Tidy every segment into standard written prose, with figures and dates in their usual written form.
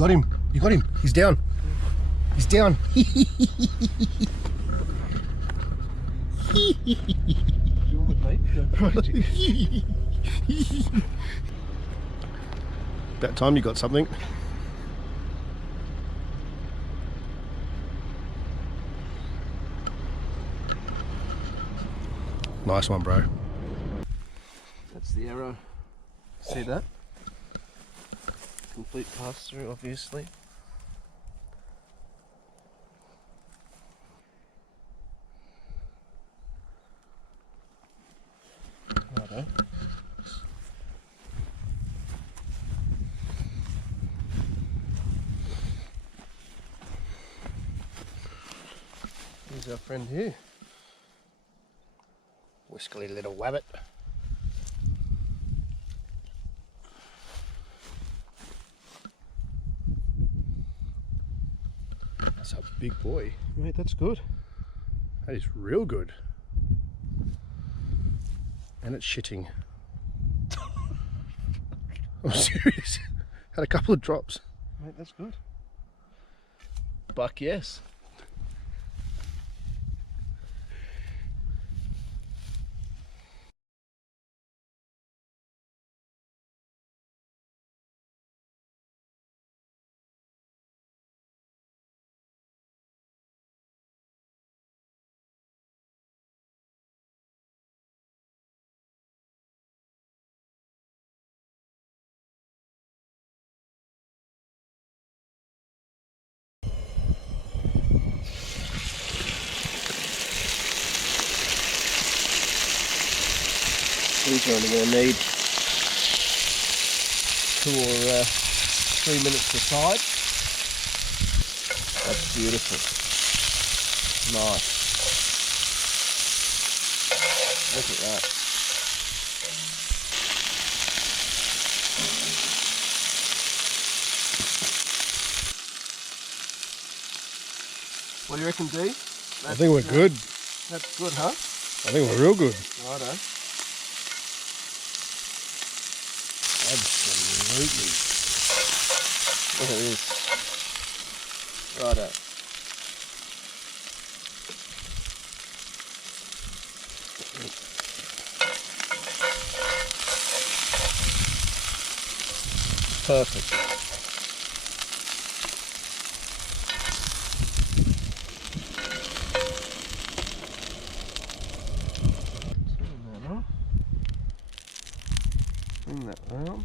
got him. You got him. He's down. He's down. That time you got something. Nice one, bro. That's the arrow. See that? Complete pass through, obviously. Righto. Here's our friend here. Whiskly little wabbit. That's a big boy. Mate, that's good. That is real good. And it's shitting. I'm serious. Had a couple of drops. Mate, that's good. Buck, yes. These are only going to need 2 or 3 minutes aside. That's beautiful. Nice. Look at that. What do you reckon, D? I think we're good. That's good, huh? I think we're real good. Righto. Absolutely. Look at this. Righto. Perfect. Bring that round.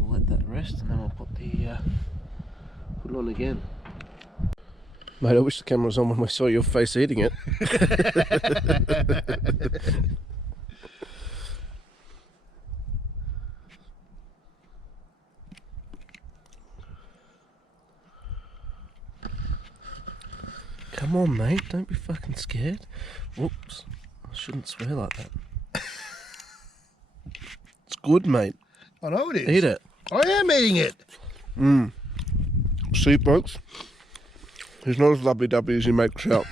We'll let that rest and then we'll put it on again. Mate, I wish the camera was on when we saw your face eating it. Come on, mate, don't be fucking scared. Whoops, I shouldn't swear like that. It's good, mate. I know it is. Eat it. I am eating it. See, folks, he's not as lovely-dovey as he makes out.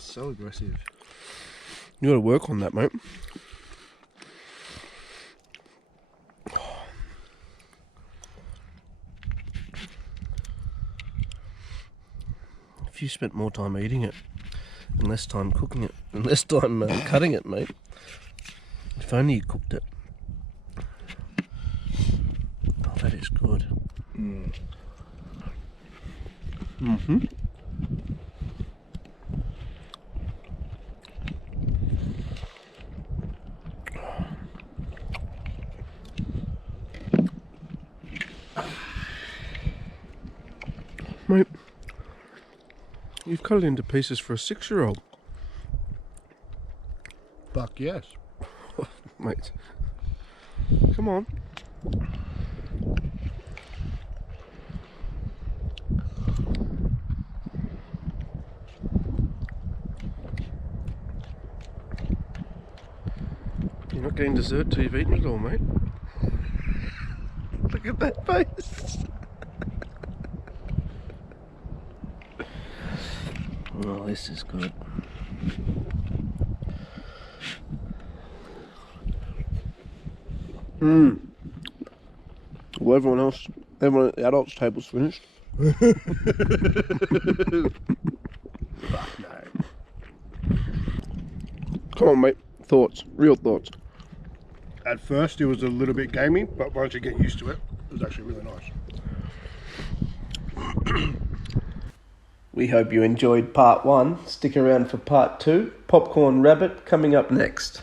So aggressive. You got to work on that, mate. If you spent more time eating it and less time cooking it and less time cutting it, mate. If only you cooked it. Oh, that is good. Mm-hmm. Mate, you've cut it into pieces for a 6-year-old. Buck, yes. Mate, come on. You're not getting dessert till you've eaten it all, mate. Look Look at that face. Oh, this is good. Well, everyone at the adults' table's finished. Fuck no. Come on, mate. Thoughts, real thoughts. At first it was a little bit gamey, but once you get used to it, it was actually really nice. We hope you enjoyed part 1. Stick around for part 2. Popcorn Rabbit coming up next.